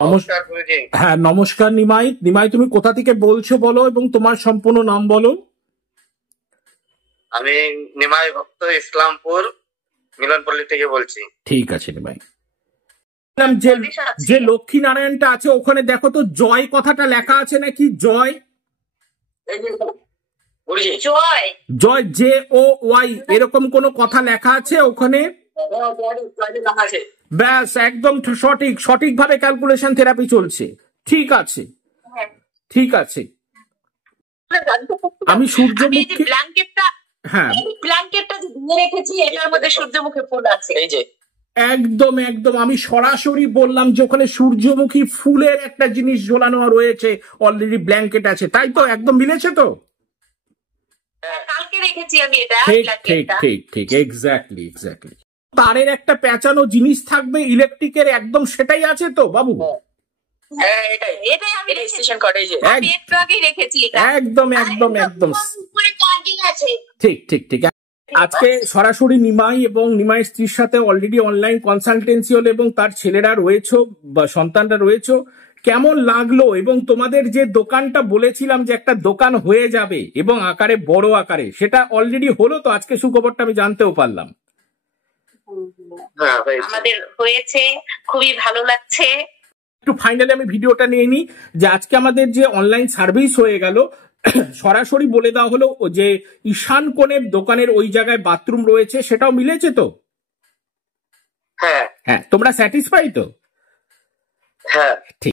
নমস্কার গুরুজি। হ্যাঁ, নমস্কার নিমাই। নিমাই, তুমি কোথা থেকে বলছো বলো এবং তোমার সম্পূর্ণ নাম বলো। আমি নিমাই ভক্ত, ইসলামপুর মিলনপল্লী থেকে বলছি। ঠিক আছে নিমাই। যে লক্ষ্মী নারায়ণটা আছে ওখানে দেখো তো, জয় কথাটা লেখা আছে নাকি? জয় জয় জয় জে ও ওয়াই এরকম কোন কথা লেখা আছে ওখানে? ব্যাস, একদম সঠিকভাবে ক্যালকুলেশন থেরাপি চলছে। ঠিক আছে, ঠিক আছে। আমি সূর্যমুখী হ্যাঁ ব্ল্যাঙ্কেটটা দিয়ে রেখেছি, এটার মধ্যে সূর্যমুখী ফুল আছে। এই যে একদম একদম আমি সরাসরি বললাম যে ওখানে সূর্যমুখী ফুলের একটা জিনিস ঝোলানো রয়েছে, অলরেডি ব্ল্যাঙ্কেট আছে, তাই তো? একদম মিলেছে তো? কালকে রেখেছি আমি এটা। ঠিক ঠিক ঠিক ঠিক, এক্স্যাক্টলি এক্স্যাক্টলি। তারের একটা পেঁচানো জিনিস থাকবে ইলেকট্রিকের, একদম সেটাই আছে তো বাবু? একদম একদম একদম ঠিক ঠিক ঠিক। আজকে সরাসরি নিমাই এবং নিমাই স্ত্রীর সাথে অলরেডি অনলাইন কনসালটেন্সি হলো এবং তার ছেলেরা রয়েছে বা সন্তানরা রয়েছে। কেমন লাগলো? এবং তোমাদের যে দোকানটা বলেছিলাম যে একটা দোকান হয়ে যাবে এবং আকারে বড় আকারে, সেটা অলরেডি হলো তো? আজকে সুখবরটা আমি জানতেও পারলাম। আমাদের হয়েছে, খুবই ভালো লাগছে। একটু ফাইনালি আমি ভিডিওটা নিয়ে নিই যে আজকে আমাদের যে অনলাইন সার্ভিস হয়ে গেল, সরাসরি বলে দেওয়া হলো যে ঈশান কোণের দোকানের ওই জায়গায় বাথরুম রয়েছে, সেটাও মিলেছে তো? হ্যাঁ হ্যাঁ, তোমরা স্যাটিসফাই তো? হ্যাঁ। ঠিক।